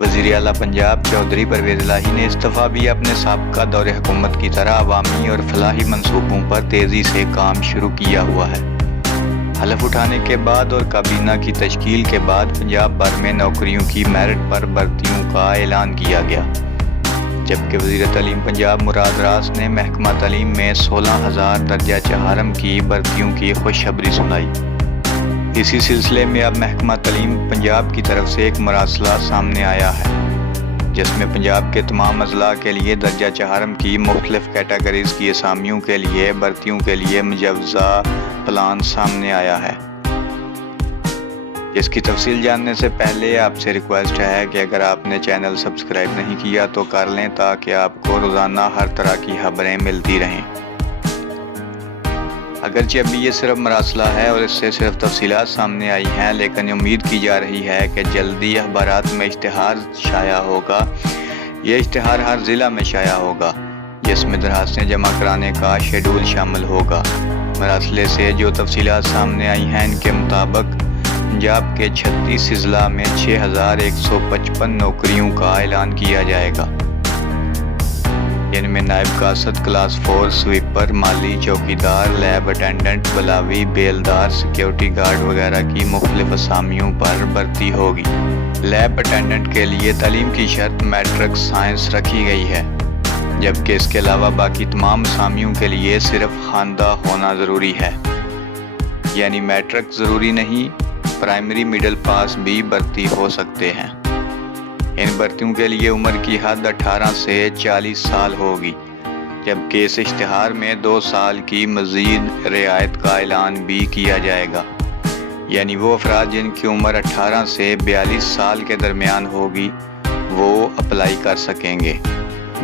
وزیر اعلیٰ پنجاب چودھری پرویز الہی نے استعفیٰ بھی اپنے سابقہ دور حکومت کی طرح عوامی اور فلاحی منصوبوں پر تیزی سے کام شروع کیا ہوا ہے۔ حلف اٹھانے کے بعد اور کابینہ کی تشکیل کے بعد پنجاب بھر میں نوکریوں کی میرٹ پر بھرتیوں کا اعلان کیا گیا، جبکہ وزیر تعلیم پنجاب مراد راس نے محکمہ تعلیم میں 16,000 درجہ چہارم کی بھرتیوں کی خوشخبری سنائی۔ اسی سلسلے میں اب محکمہ تعلیم پنجاب کی طرف سے ایک مراسلہ سامنے آیا ہے، جس میں پنجاب کے تمام اضلاع کے لیے درجہ چہارم کی مختلف کیٹیگریز کی اسامیوں کے لیے بھرتیوں کے لیے مجوزہ پلان سامنے آیا ہے۔ اس کی تفصیل جاننے سے پہلے آپ سے ریکویسٹ ہے کہ اگر آپ نے چینل سبسکرائب نہیں کیا تو کر لیں، تاکہ آپ کو روزانہ ہر طرح کی خبریں ملتی رہیں۔ اگرچہ ابھی یہ صرف مراسلہ ہے اور اس سے صرف تفصیلات سامنے آئی ہیں، لیکن امید کی جا رہی ہے کہ جلدی اخبارات میں اشتہار شائع ہوگا۔ یہ اشتہار ہر ضلع میں شائع ہوگا، جس میں درخواستیں جمع کرانے کا شیڈول شامل ہوگا۔ مراسلے سے جو تفصیلات سامنے آئی ہیں، ان کے مطابق پنجاب کے 36 اضلاع میں 6,155 نوکریوں کا اعلان کیا جائے گا، جن میں نائب قاصد، کلاس 4 سویپر، مالی چوکیدار، لیب اٹینڈنٹ، بلاوی، بیلدار، سیکیورٹی گارڈ وغیرہ کی مختلف اسامیوں پر بھرتی ہوگی۔ لیب اٹینڈنٹ کے لیے تعلیم کی شرط میٹرک سائنس رکھی گئی ہے، جبکہ اس کے علاوہ باقی تمام اسامیوں کے لیے صرف خواندہ ہونا ضروری ہے، یعنی میٹرک ضروری نہیں، پرائمری مڈل پاس بھی بھرتی ہو سکتے ہیں۔ ان بھرتیوں کے لیے عمر کی حد 18 سے 40 سال ہوگی، جبکہ اس اشتہار میں 2 سال کی مزید رعایت کا اعلان بھی کیا جائے گا، یعنی وہ افراد جن کی عمر 18 سے 42 سال کے درمیان ہوگی وہ اپلائی کر سکیں گے۔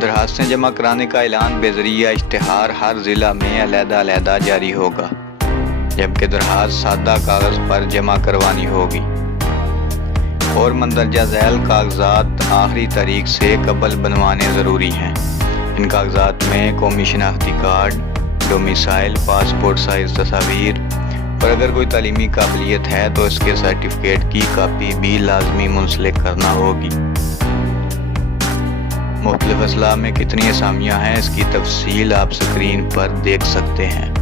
درخواستیں جمع کرانے کا اعلان بذریعہ اشتہار ہر ضلع میں علیحدہ علیحدہ جاری ہوگا، جبکہ درخواست سادہ کاغذ پر جمع کروانی ہوگی، اور مندرجہ ذیل کاغذات آخری تاریخ سے قبل بنوانے ضروری ہیں۔ ان کاغذات میں قومی شناختی کارڈ، ڈومیسائل، پاسپورٹ سائز تصاویر، اور اگر کوئی تعلیمی قابلیت ہے تو اس کے سرٹیفکیٹ کی کاپی بھی لازمی منسلک کرنا ہوگی۔ مختلف اضلاع میں کتنی اسامیاں ہیں، اس کی تفصیل آپ سکرین پر دیکھ سکتے ہیں۔